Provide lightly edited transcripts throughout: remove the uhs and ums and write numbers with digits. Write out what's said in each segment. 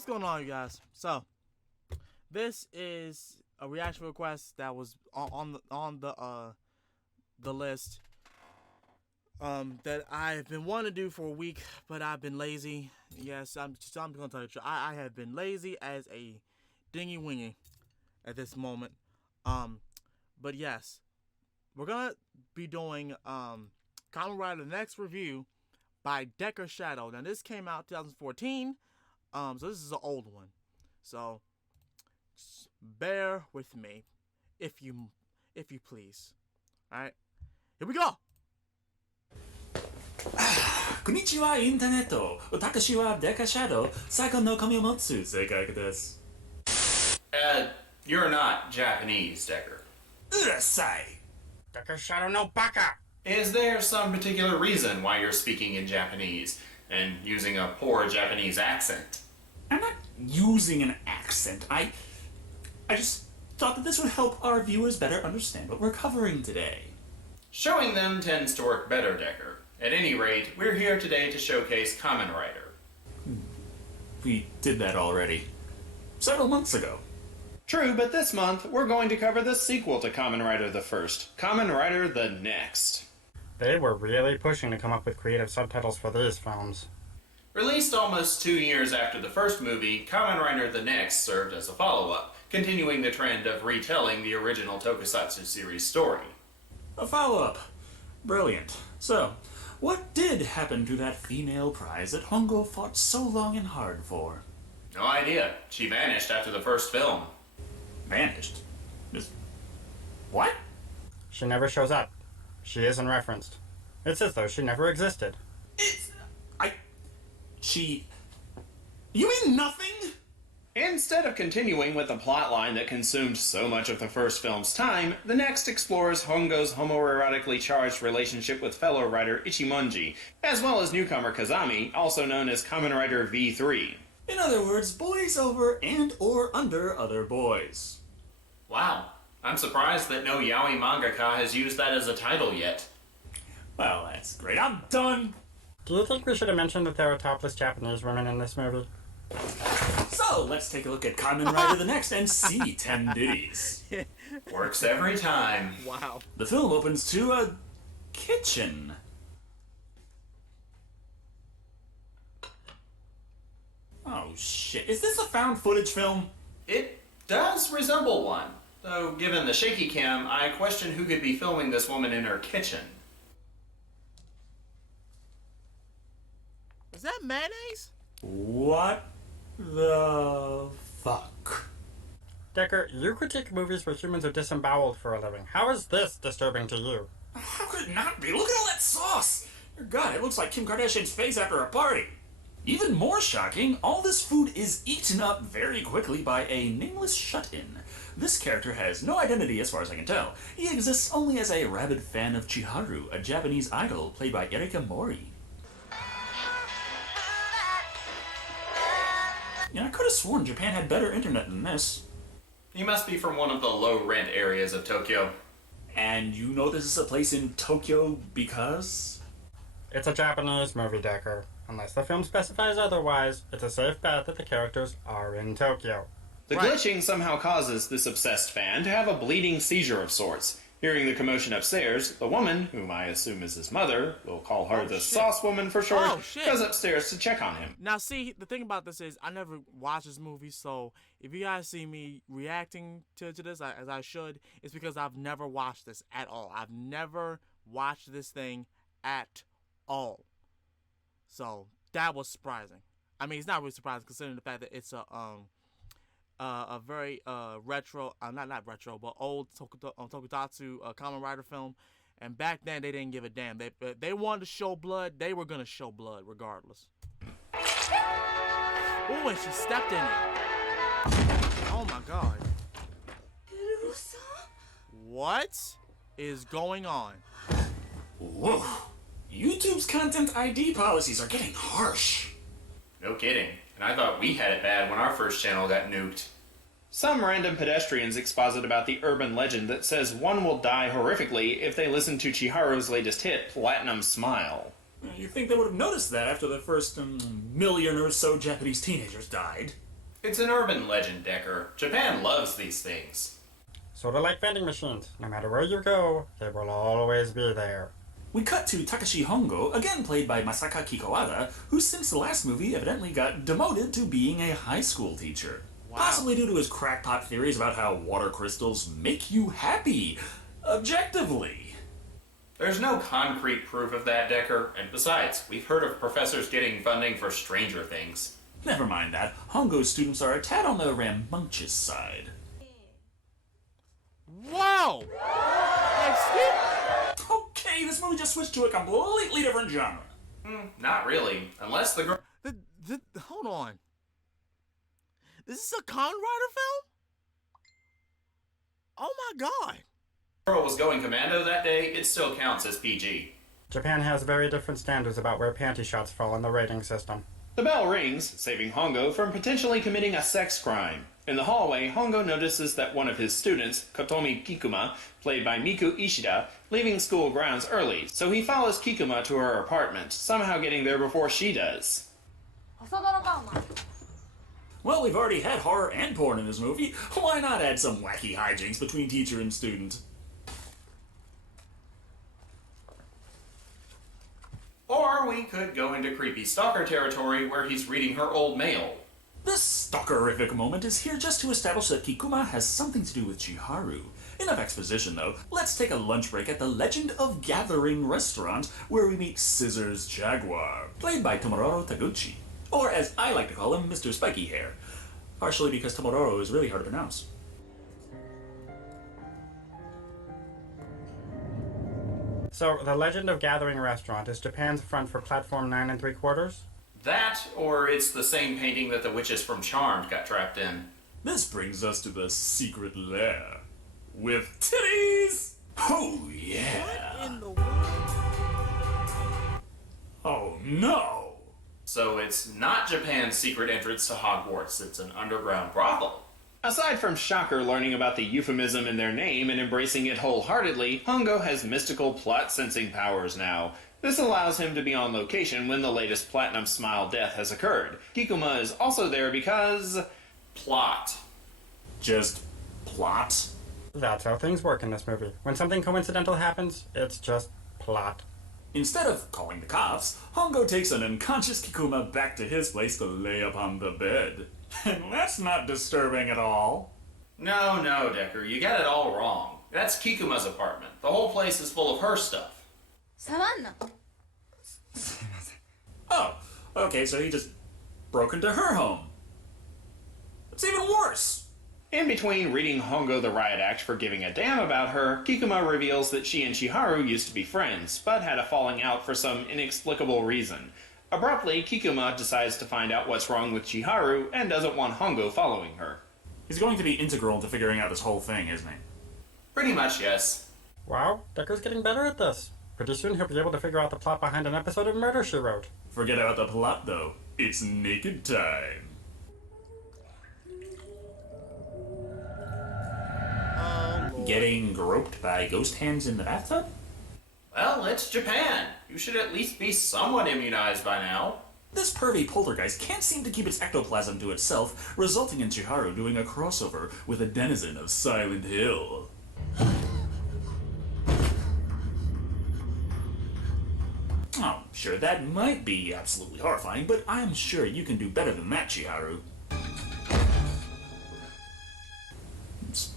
What's going on, you guys? So, this is a reaction request that was on the list that I've been wanting to do for a week, but I've been lazy. Yes, I'm gonna tell you the truth. I have been lazy as a dingy wingy at this moment. But yes, we're gonna be doing Kamen Rider the next review by Decker Shadow. Now this came out 2014. So this is an old one. So just bear with me, if you please. All right, here we go. こんにちは、インターネット。私はデカシャドウ、最高の髪を持つ性格です。You're not Japanese, Decker. うるさい。Decker Shadow no baka! Is there some particular reason why you're speaking in Japanese and using a poor Japanese accent? I'm not using an accent. I just thought that this would help our viewers better understand what we're covering today. Showing them tends to work better, Decker. At any rate, we're here today to showcase Kamen Rider. We did that already. Several months ago. True, but this month, we're going to cover the sequel to Kamen Rider the First, Kamen Rider the Next. They were really pushing to come up with creative subtitles for these films. Released almost 2 years after the first movie, Kamen Rider the Next served as a follow-up, continuing the trend of retelling the original Tokusatsu series story. A follow-up. Brilliant. So, what did happen to that female prize that Hongo fought so long and hard for? No idea. She vanished after the first film. Vanished? Just... what? She never shows up. She isn't referenced. It's as though she never existed. She... you mean nothing? Instead of continuing with the plotline that consumed so much of the first film's time, the next explores Hongo's homoerotically charged relationship with fellow writer Ichimonji, as well as newcomer Kazami, also known as Kamen Rider V3. In other words, boys over and or under other boys. Wow, I'm surprised that no yaoi mangaka has used that as a title yet. Well, that's great. I'm done! Do you think we should have mentioned that there are topless Japanese women in this movie? So, let's take a look at Kamen Rider the Next and see 10 ditties. Works every time. Wow. The film opens to a kitchen. Oh shit, is this a found footage film? It does resemble one, though given the shaky cam, I question who could be filming this woman in her kitchen. Is that mayonnaise? What the fuck? Decker, you critique movies where humans are disemboweled for a living. How is this disturbing to you? How could it not be? Look at all that sauce! Dear God, it looks like Kim Kardashian's face after a party. Even more shocking, all this food is eaten up very quickly by a nameless shut-in. This character has no identity as far as I can tell. He exists only as a rabid fan of Chiharu, a Japanese idol played by Erika Mori. Yeah, I could have sworn Japan had better internet than this. He must be from one of the low-rent areas of Tokyo. And you know this is a place in Tokyo because? It's a Japanese movie, Decker. Unless the film specifies otherwise, it's a safe bet that the characters are in Tokyo. The glitching somehow causes this obsessed fan to have a bleeding seizure of sorts. Hearing the commotion upstairs, the woman, whom I assume is his mother, we'll call her the Sauce Woman for short, goes upstairs to check on him. Now, see, the thing about this is I never watched this movie, so if you guys see me reacting to this, as I should, it's because I've never watched this at all. I've never watched this thing at all. So, that was surprising. I mean, it's not really surprising considering the fact that it's a very retro, not retro, but old Tokusatsu Kamen Rider film. And back then, they didn't give a damn. They wanted to show blood. They were going to show blood regardless. Oh, and she stepped in it. Oh, my God. What is going on? Whoa. YouTube's content ID policies are getting harsh. No kidding. And I thought we had it bad when our first channel got nuked. Some random pedestrians exposit about the urban legend that says one will die horrifically if they listen to Chiharu's latest hit, Platinum Smile. You'd think they would have noticed that after the first million or so Japanese teenagers died. It's an urban legend, Decker. Japan loves these things. Sort of like vending machines. No matter where you go, they will always be there. We cut to Takashi Hongo, again played by Masaka Kikuwada, who since the last movie evidently got demoted to being a high school teacher. Wow. Possibly due to his crackpot theories about how water crystals make you happy, objectively. There's no concrete proof of that, Decker, and besides, we've heard of professors getting funding for Stranger Things. Never mind that. Hongo's students are a tad on the rambunctious side. Wow! Okay, this movie just switched to a completely different genre. Not really, unless the girl Hold on. This is a Kamen Rider film? Oh my god. was going commando that day, it still counts as PG. Japan has very different standards about where panty shots fall in the rating system. The bell rings, saving Hongo from potentially committing a sex crime. In the hallway, Hongo notices that one of his students, Kotomi Kikuma, played by Miku Ishida, leaving school grounds early, so he follows Kikuma to her apartment, somehow getting there before she does. Well, we've already had horror and porn in this movie. Why not add some wacky hijinks between teacher and student? Or we could go into creepy stalker territory where he's reading her old mail. This stalkerific moment is here just to establish that Kikuma has something to do with Chiharu. Enough exposition, though. Let's take a lunch break at the Legend of Gathering restaurant, where we meet Scissors Jaguar, played by Tomororo Taguchi. Or, as I like to call him, Mr. Spiky Hair. Partially because Tomororo is really hard to pronounce. So, the Legend of Gathering Restaurant is Japan's front for Platform 9 3/4? That, or it's the same painting that the witches from Charmed got trapped in. This brings us to the secret lair. With titties! Oh, yeah! What in the world? Oh, no! So it's not Japan's secret entrance to Hogwarts, it's an underground brothel. Aside from Shocker learning about the euphemism in their name and embracing it wholeheartedly, Hongo has mystical plot-sensing powers now. This allows him to be on location when the latest Platinum Smile death has occurred. Kikuma is also there because... plot. Just plot? That's how things work in this movie. When something coincidental happens, it's just plot. Instead of calling the cops, Hongo takes an unconscious Kikuma back to his place to lay upon the bed. And that's not disturbing at all. No, Decker, you got it all wrong. That's Kikuma's apartment. The whole place is full of her stuff. Oh, okay, so he just broke into her home. It's even worse. In between reading Hongo the Riot Act for giving a damn about her, Kikuma reveals that she and Chiharu used to be friends, but had a falling out for some inexplicable reason. Abruptly, Kikuma decides to find out what's wrong with Chiharu and doesn't want Hongo following her. He's going to be integral to figuring out this whole thing, isn't he? Pretty much, yes. Wow, Decker's getting better at this. Pretty soon he'll be able to figure out the plot behind an episode of Murder, She Wrote. Forget about the plot, though. It's naked time. Getting groped by ghost hands in the bathtub? Well, it's Japan. You should at least be somewhat immunized by now. This pervy poltergeist can't seem to keep its ectoplasm to itself, resulting in Chiharu doing a crossover with a denizen of Silent Hill. Oh, sure, that might be absolutely horrifying, but I'm sure you can do better than that, Chiharu. It's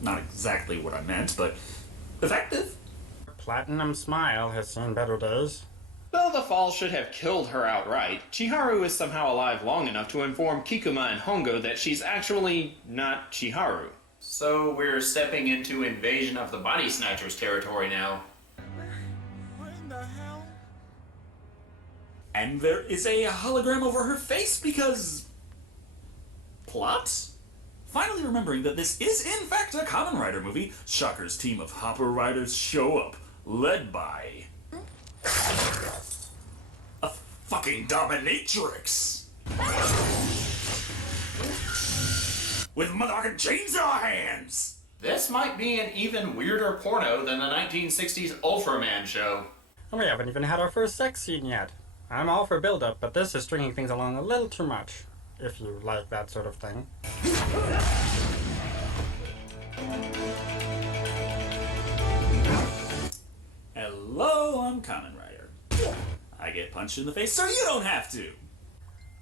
not exactly what I meant, but effective. Platinum Smile has seen better days. Though the fall should have killed her outright, Chiharu is somehow alive long enough to inform Kikuma and Hongo that she's actually not Chiharu. So we're stepping into Invasion of the Body Snatchers territory now. What in the hell? And there is a hologram over her face because... plot? Finally remembering that this is in fact a Kamen Rider movie, Shocker's team of Hopper Riders show up, led by... a fucking dominatrix! With motherfucking chainsaw hands! This might be an even weirder porno than the 1960s Ultraman show. And we haven't even had our first sex scene yet. I'm all for build-up, but this is stringing things along a little too much. if you like that sort of thing. Hello, I'm Kamen Rider. I get punched in the face so you don't have to.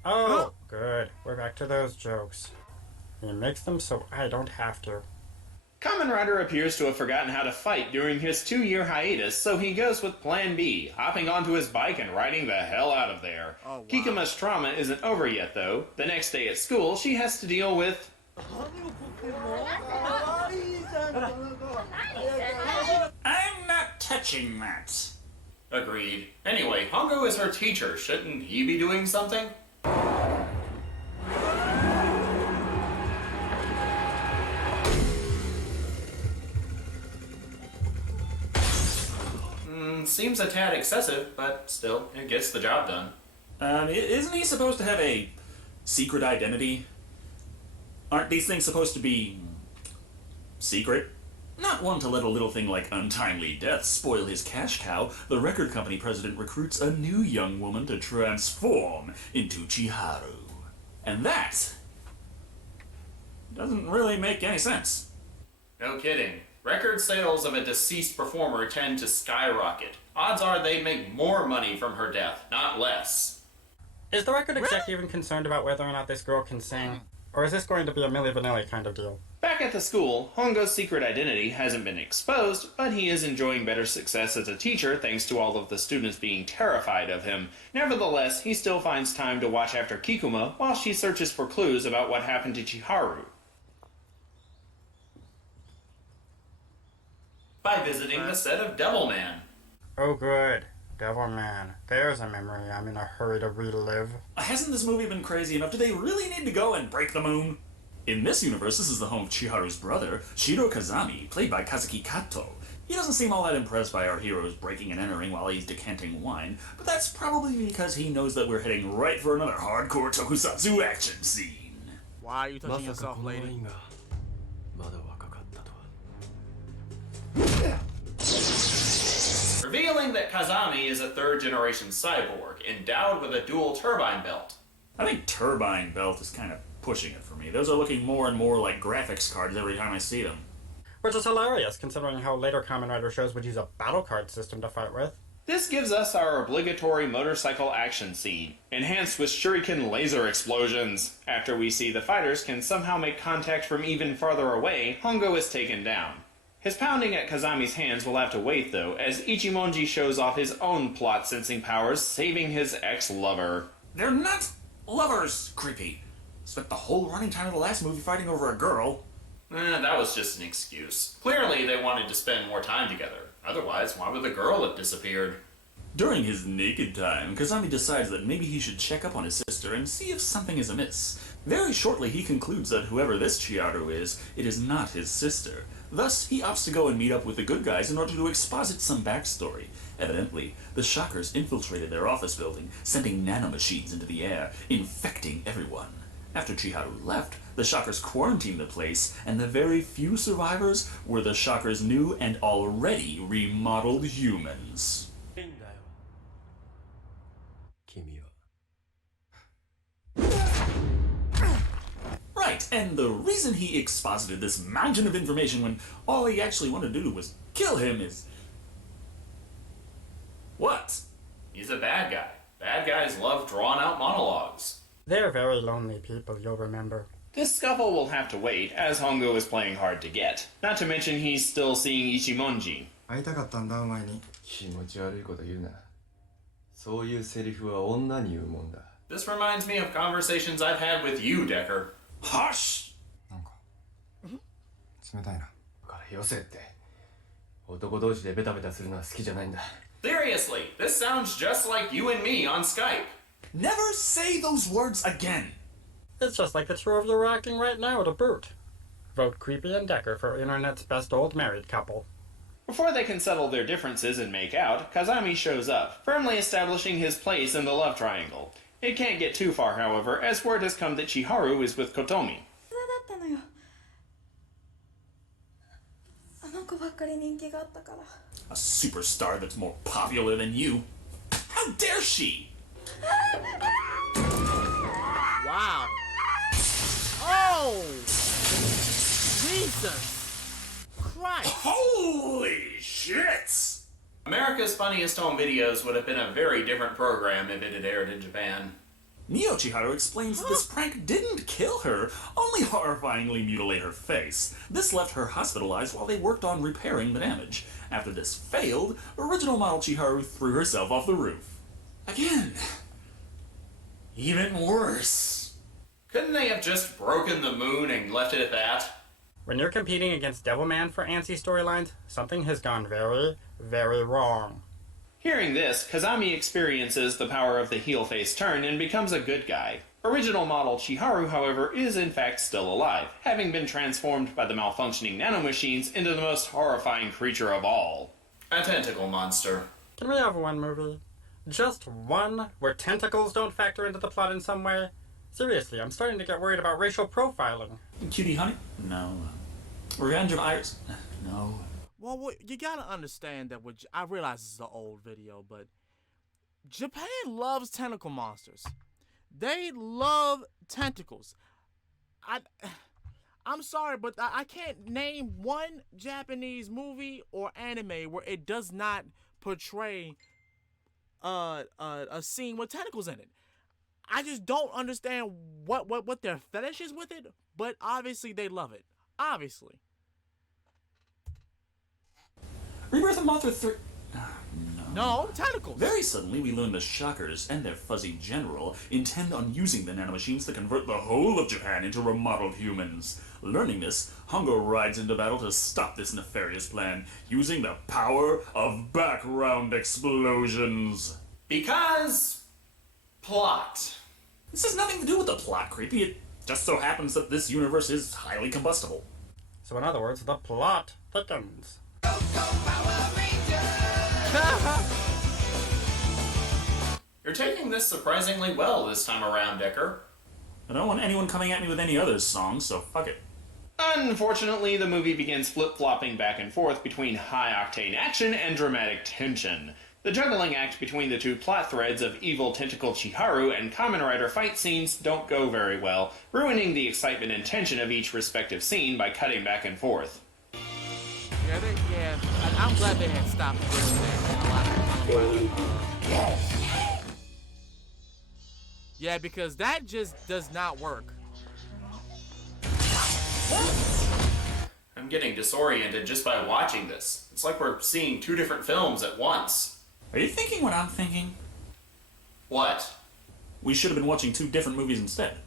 Oh, good. We're back to those jokes. He makes them so I don't have to. Kamen Rider appears to have forgotten how to fight during his 2-year hiatus, so he goes with Plan B, hopping onto his bike and riding the hell out of there. Oh, wow. Kikuma's trauma isn't over yet, though. The next day at school, she has to deal with... I'm not touching that. Agreed. Anyway, Hongo is her teacher. Shouldn't he be doing something? Seems a tad excessive, but still, it gets the job done. Isn't he supposed to have a secret identity? Aren't these things supposed to be secret? Not one to let a little thing like untimely death spoil his cash cow. The record company president recruits a new young woman to transform into Chiharu. And that doesn't really make any sense. No kidding. Record sales of a deceased performer tend to skyrocket. Odds are they make more money from her death, not less. Is the record exec even concerned about whether or not this girl can sing? Or is this going to be a Milli Vanilli kind of deal? Back at the school, Hongo's secret identity hasn't been exposed, but he is enjoying better success as a teacher thanks to all of the students being terrified of him. Nevertheless, he still finds time to watch after Kikuma while she searches for clues about what happened to Chiharu. By visiting the set of Devilman. Oh good. Devilman. There's a memory I'm in a hurry to relive. Hasn't this movie been crazy enough? Do they really need to go and break the moon? In this universe, this is the home of Chiharu's brother, Shiro Kazami, played by Kazuki Kato. He doesn't seem all that impressed by our heroes breaking and entering while he's decanting wine, but that's probably because he knows that we're heading right for another hardcore tokusatsu action scene. Why are you touching yourself, lady? Revealing that Kazami is a third-generation cyborg, endowed with a dual turbine belt. I think turbine belt is kind of pushing it for me. Those are looking more and more like graphics cards every time I see them. Which is hilarious, considering how later Kamen Rider shows would use a battle card system to fight with. This gives us our obligatory motorcycle action scene, enhanced with shuriken laser explosions. After we see the fighters can somehow make contact from even farther away, Hongo is taken down. His pounding at Kazami's hands will have to wait, though, as Ichimonji shows off his own plot-sensing powers, saving his ex-lover. They're not lovers, creepy. Spent the whole running time of the last movie fighting over a girl. That was just an excuse. Clearly, they wanted to spend more time together. Otherwise, why would the girl have disappeared? During his naked time, Kazami decides that maybe he should check up on his sister and see if something is amiss. Very shortly, he concludes that whoever this Chiharu is, it is not his sister. Thus, he opts to go and meet up with the good guys in order to exposit some backstory. Evidently, the Shockers infiltrated their office building, sending nanomachines into the air, infecting everyone. After Chiharu left, the Shockers quarantined the place, and the very few survivors were the Shockers' new and already remodeled humans. Right, and the reason he exposited this mountain of information when all he actually wanted to do was kill him is... what? He's a bad guy. Bad guys love drawn-out monologues. They're very lonely people, you'll remember. This scuffle will have to wait, as Hongo is playing hard to get. Not to mention he's still seeing Ichimonji. 会いたかったんだお前に気持ち悪いこと言うなそういうセリフは女に言うもんだ This reminds me of conversations I've had with you, Decker. Hush! なんか冷たいなだからよせって男同士でベタベタするのは好きじゃないんだ Seriously, this sounds just like you and me on Skype. Never say those words again! It's just like the two of you are acting right now to boot. Vote Creepy and Decker for Internet's best old married couple. Before they can settle their differences and make out, Kazami shows up, firmly establishing his place in the love triangle. It can't get too far, however, as word has come that Chiharu is with Kotomi. だったのよあの子ばっかり人気があったから A superstar that's more popular than you. How dare she? Wow. Oh! Jesus Christ! Holy shit! America's Funniest Home Videos would have been a very different program if it had aired in Japan. Neo Chiharu explains that this prank didn't kill her, only horrifyingly mutilate her face. This left her hospitalized while they worked on repairing the damage. After this failed, original model Chiharu threw herself off the roof. Again. Even worse. Couldn't they have just broken the moon and left it at that? When you're competing against Devilman for ANSI storylines, something has gone very, very wrong. Hearing this, Kazami experiences the power of the heel-face turn and becomes a good guy. Original model Chiharu, however, is in fact still alive, having been transformed by the malfunctioning nanomachines into the most horrifying creature of all. A tentacle monster. Can we have one movie? Just one, where tentacles don't factor into the plot in some way? Seriously, I'm starting to get worried about racial profiling. Cutie Honey? No. Revenge of Iris? No. Well, you gotta understand that. I realize this is an old video, but Japan loves tentacle monsters. They love tentacles. I'm sorry, but I can't name one Japanese movie or anime where it does not portray a scene with tentacles in it. I just don't understand what their fetish is with it, but obviously they love it. Obviously. Rebirth of Mothra 3... No, tentacles. Very suddenly, we learn the Shockers and their fuzzy general intend on using the nanomachines to convert the whole of Japan into remodeled humans. Learning this, Hongo rides into battle to stop this nefarious plan, using the power of background explosions. Because... plot. This has nothing to do with the plot, Creepy. It just so happens that this universe is highly combustible. So in other words, the plot thickens. You're taking this surprisingly well this time around, Decker. I don't want anyone coming at me with any other songs, so fuck it. Unfortunately, the movie begins flip-flopping back and forth between high-octane action and dramatic tension. The juggling act between the two plot threads of evil tentacle Chiharu and Kamen Rider fight scenes don't go very well, ruining the excitement and tension of each respective scene by cutting back and forth. Yeah, I'm glad they had stopped doing that. Yeah, because that just does not work. I'm getting disoriented just by watching this. It's like we're seeing two different films at once. Are you thinking what I'm thinking? What? We should have been watching two different movies instead.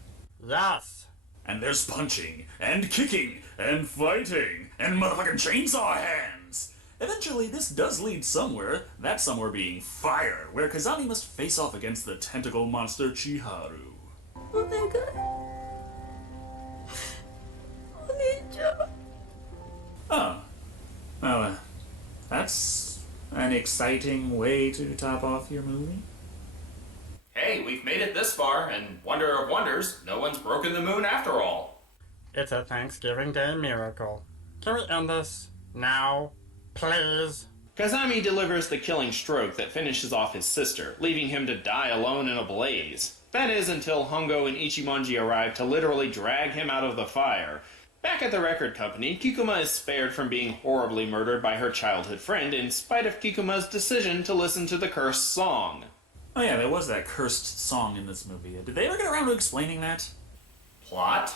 Yes. And there's punching, and kicking, and fighting, and motherfucking chainsaw hands! Eventually, this does lead somewhere, that somewhere being fire, where Kazami must face off against the tentacle monster Chiharu. Oh. Well, that's an exciting way to top off your movie. Hey, we've made it this far, and wonder of wonders, no one's broken the moon after all. It's a Thanksgiving Day miracle. Can we end this now? Please? Kazami delivers the killing stroke that finishes off his sister, leaving him to die alone in a blaze. That is until Hongo and Ichimonji arrive to literally drag him out of the fire. Back at the record company, Kikuma is spared from being horribly murdered by her childhood friend in spite of Kikuma's decision to listen to the cursed song. Oh yeah, there was that cursed song in this movie. Did they ever get around to explaining that? Plot?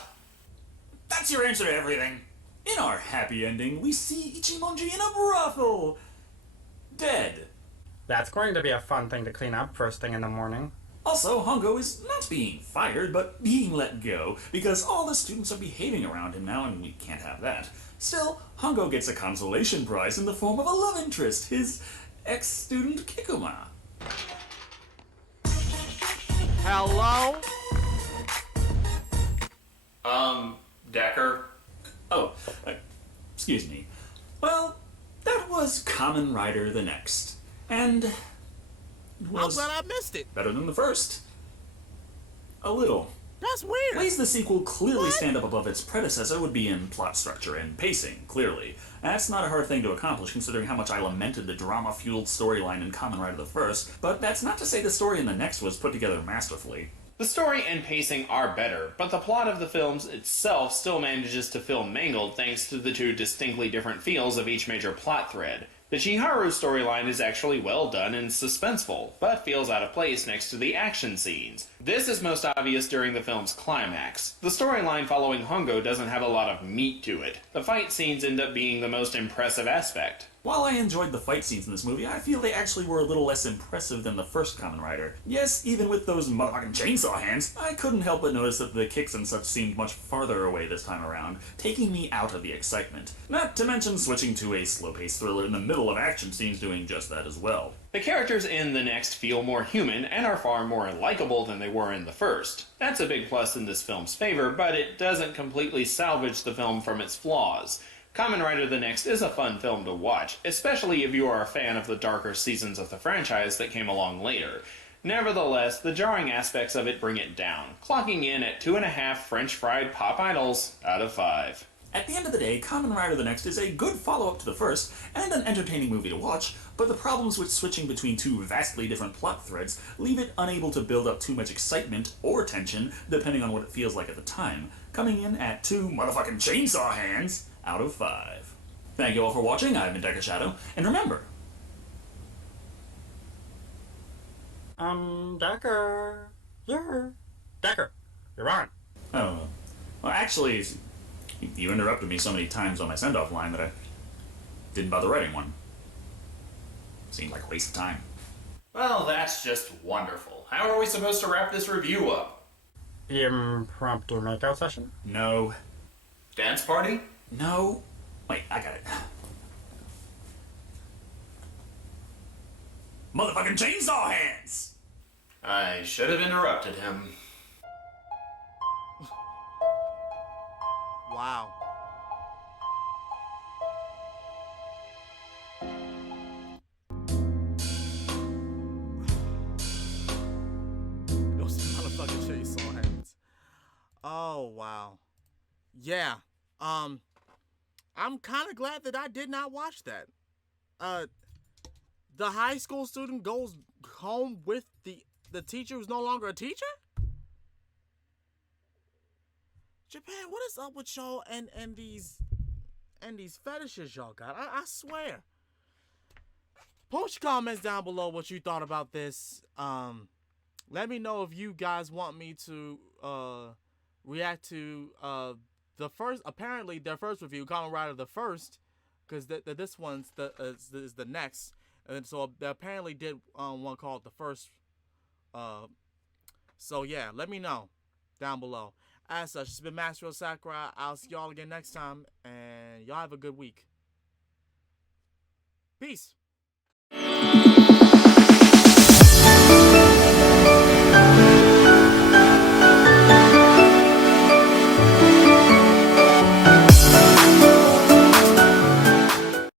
That's your answer to everything. In our happy ending, we see Ichimonji in a brothel. Dead. That's going to be a fun thing to clean up first thing in the morning. Also, Hongo is not being fired, but being let go, because all the students are behaving around him now, and we can't have that. Still, Hongo gets a consolation prize in the form of a love interest, his ex-student Kikuma. Hello? Decker? Oh, excuse me. Well, that was Kamen Rider the Next. And it I'm was glad I missed it. better than the first. A little. That's weird. Ways the sequel clearly stand up above its predecessor would be in plot structure and pacing, clearly. That's not a hard thing to accomplish, considering how much I lamented the drama-fueled storyline in Kamen Rider the First, but that's not to say the story in the next was put together masterfully. The story and pacing are better, but the plot of the films itself still manages to feel mangled thanks to the two distinctly different feels of each major plot thread. The Chiharu storyline is actually well done and suspenseful, but feels out of place next to the action scenes. This is most obvious during the film's climax. The storyline following Hongo doesn't have a lot of meat to it. The fight scenes end up being the most impressive aspect. While I enjoyed the fight scenes in this movie, I feel they actually were a little less impressive than the first Kamen Rider. Yes, even with those motherfucking chainsaw hands, I couldn't help but notice that the kicks and such seemed much farther away this time around, taking me out of the excitement. Not to mention switching to a slow-paced thriller in the middle of action scenes doing just that as well. The characters in the next feel more human and are far more likable than they were in the first. That's a big plus in this film's favor, but it doesn't completely salvage the film from its flaws. Kamen Rider the Next is a fun film to watch, especially if you are a fan of the darker seasons of the franchise that came along later. Nevertheless, the jarring aspects of it bring it down, clocking in at 2.5 French fried pop idols out of 5. At the end of the day, Kamen Rider the Next is a good follow-up to the first, and an entertaining movie to watch, but the problems with switching between two vastly different plot threads leave it unable to build up too much excitement or tension, depending on what it feels like at the time, coming in at 2 motherfucking chainsaw hands out of 5. Thank you all for watching. I've been Decker Shadow, and remember... Decker. Here. Decker, you're on. Oh, well, actually, you interrupted me so many times on my send-off line that I didn't bother writing one. Seemed like a waste of time. Well, that's just wonderful. How are we supposed to wrap this review up? Impromptu makeout session? No. Dance party? No. Wait, I got it. Motherfucking chainsaw hands! I should have interrupted him. Wow. Those motherfucking chainsaw hands. Oh wow. Yeah. I'm kind of glad that I did not watch that. The high school student goes home with the teacher who's no longer a teacher? Japan, what is up with y'all and these fetishes y'all got? I swear. Post your comments down below what you thought about this. Let me know if you guys want me to react to the first, apparently their first review, Kamen Rider the first, because this one's is the next, and so they apparently did one called the first. So yeah, let me know down below. As such, it's been Master Sakurai. I'll see y'all again next time, and y'all have a good week. Peace.